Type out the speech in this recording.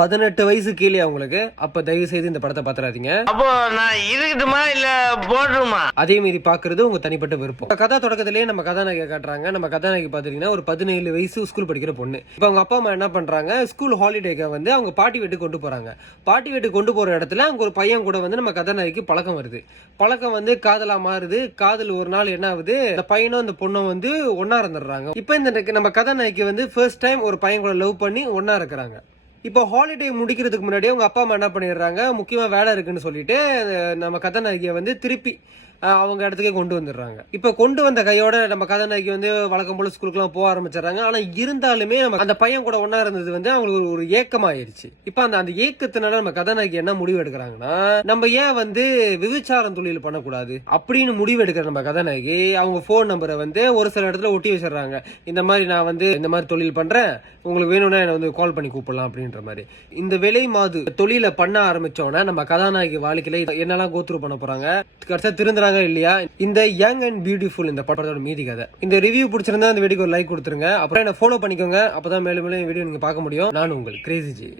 18 வயசு கீழே அவங்களுக்கு. அப்ப தயவு செய்து இந்த படத்தை பாத்துறாதீங்க. அப்போ நான் இருக்கட்டுமா இல்ல போட்டுமா? அதே மீறி பாக்குறது உங்க தனிப்பட்ட விருப்பம். கதா தொடக்கத்திலேயே நம்ம கதாநாயகி காட்டுறாங்க. நம்ம கதாநாயகி பாத்தீங்கன்னா ஒரு 17 வயசு ஸ்கூல் படிக்கிற பொண்ணு. இப்ப அவங்க அப்பா அம்மா என்ன பண்றாங்க, ஸ்கூல் ஹாலிடேக்கு வந்து அவங்க பாட்டி வீட்டுக்கு கொண்டு போறாங்க. பாட்டி வீட்டுக்கு கொண்டு போற இடத்துல அங்க ஒரு பையன் கூட வந்து நம்ம கதாநாயகிக்கு பழக்கம் வருது. பழக்கம் வந்து காதலா மாறுது. காதல் ஒரு நாள் என்ன ஆகுது, இந்த பையனும் அந்த பொண்ணும் வந்து ஒன்னா இருந்துடுறாங்க. இப்ப இந்த நம்ம கதாநாயகி வந்து ஃபர்ஸ்ட் டைம் ஒரு பையன் கூட லவ் பண்ணி ஒன்னா இருக்கிறாங்க. இப்போ ஹாலிடே முடிக்கிறதுக்கு முன்னாடியே அவங்க அப்பா அம்மா என்ன பண்ணிடுறாங்க, முக்கியமா வேலை இருக்குன்னு சொல்லிட்டு நம்ம கதாநாயகியை வந்து திருப்பி அவங்க இடத்துக்கே கொண்டு வந்துடுறாங்க. இப்ப கொண்டு வந்த கையோட நம்ம கதாநாயகி வந்து வழக்கம் போல ஸ்கூலுக்குலாம் போக ஆரம்பிச்சிடறாங்க. ஆனா இருந்தாலுமே நம்ம அந்த பையன் கூட ஒன்னா இருந்தது வந்து அவங்களுக்கு ஒரு ஏக்கமாயிருச்சு. இப்ப அந்த ஏக்கத்தினால நம்ம கதாநாயகி என்ன முடிவு எடுக்கிறாங்கன்னா, நம்ம ஏன் வந்து விபச்சாரம் தொழில் பண்ணக்கூடாது அப்படின்னு முடிவு எடுக்கிற நம்ம கதாநாயகி அவங்க போன் நம்பரை வந்து ஒரு சில இடத்துல ஒட்டி வச்சிடறாங்க. இந்த மாதிரி நான் வந்து இந்த மாதிரி தொழில் பண்றேன், உங்களுக்கு வேணும்னா என்ன வந்து கால் பண்ணி கூப்பிடலாம் அப்படின்ற மாதிரி. இந்த விலை மாது தொழிலை பண்ண ஆரம்பிச்சோன்னா நம்ம கதாநாயகி வாழ்க்கையில என்னெல்லாம் கோத்ரூ பண்ண போறாங்க, கடைசியா திருந்துறாங்க இல்லையா. இந்த யங் அண்ட் பியூட்டிஃபுல் இந்த படத்தோட மீதி கதை. இந்த ரிவ்யூ பிடிச்சிருந்தா இந்த வீடியோக்கு ஒரு லைக் கொடுத்துருங்க. அப்புறம் என்ன ஃபாலோ பண்ணிக்கோங்க. அப்பதான் மேலும் மேலும் வீடியோ நீங்க பார்க்க முடியும். நான் உங்கள் கிரேசி ஜி.